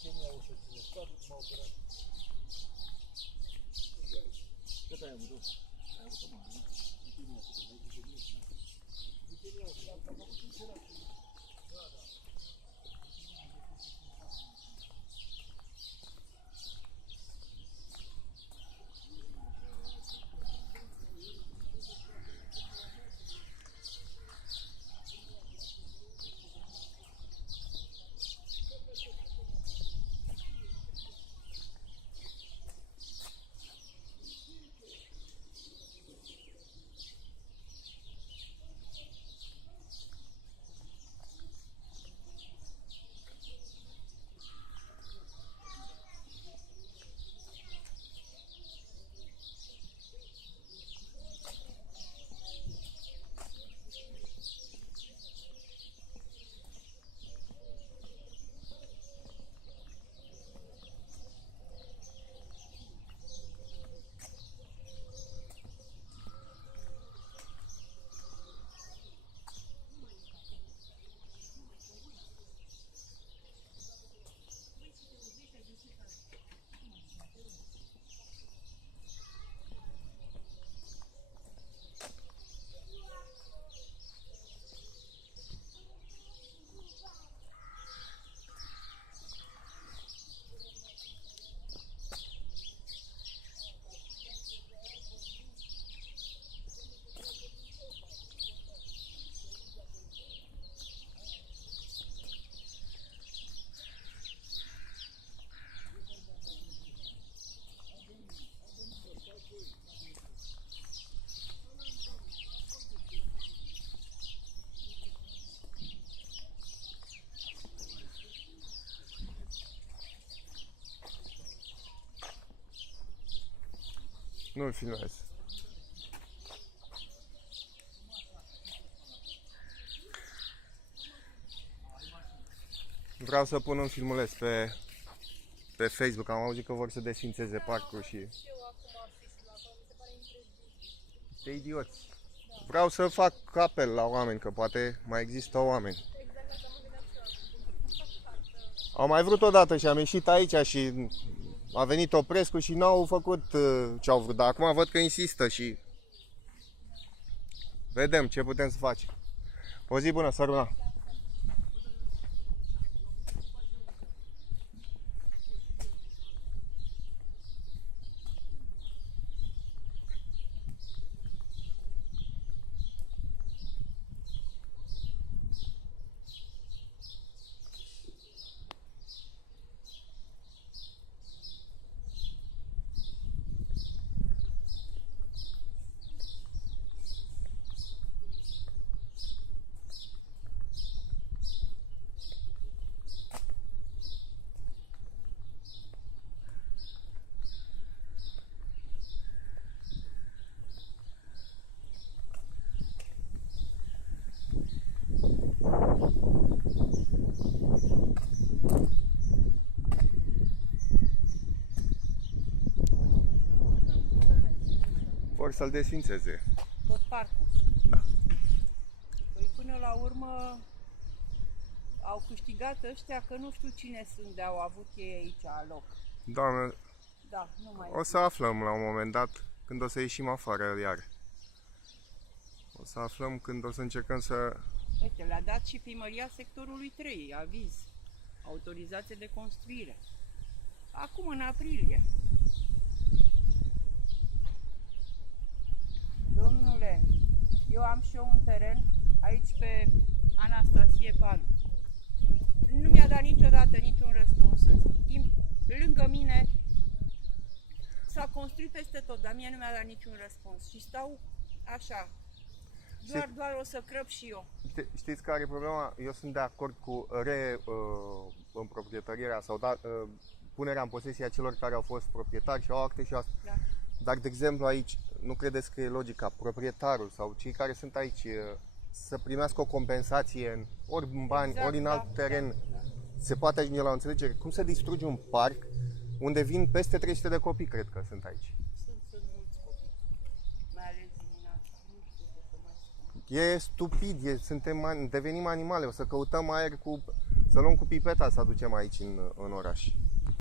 Chimia o să ține toată cum au operat. Cât ai avut? Ai avut o mare, nu? Chimia, cât ai avut? Chimia, am făcut un serat. Da, da. Nu-l filmez. Vreau să pun un filmuleț pe Facebook. Am auzit că vor să desfințeze parcul și... Ce idioți! Vreau să fac apel la oameni, că poate mai există oameni. Au mai vrut odată și am ieșit aici și a venit Oprescu și n-au făcut ce au vrut, dar acum văd că insistă și vedem ce putem să facem. O zi bună, Săruna! Vor să-l desfințeze. Tot parcul. Da. Păi până la urmă au câștigat ăștia, că nu știu cine sunt, de au avut ei aici loc. Doamne, Da, nu mai o să aflăm la un moment dat, când o să ieșim afară iar. O să aflăm când o să încercăm să... Uite, le-a dat și primăria sectorului 3, aviz, autorizație de construire. Acum, în aprilie. Domnule, eu am și eu un teren aici pe Anastasie Panu. Nu mi-a dat niciodată niciun răspuns. În schimb, lângă mine s-a construit peste tot, dar mie nu mi-a dat niciun răspuns. Și stau așa, doar o să crăp și eu. Știți care e problema? Eu sunt de acord cu împroprietărirea sau punerea în posesie a celor care au fost proprietari și au acte și asta. Da. Dar, de exemplu, aici, nu credeți că e logica proprietarul sau cei care sunt aici să primească o compensație ori în bani, Exact, ori în alt teren? Da. Se poate ajunge la o înțelegere? Cum să distrugi un parc unde vin peste 300 de copii, cred că sunt aici? Sunt mulți copii, mai ales dimineața. Nu știu ce să mai spun. E stupid, devenim animale, o să căutăm aer Să luăm cu pipeta să aducem aici în oraș.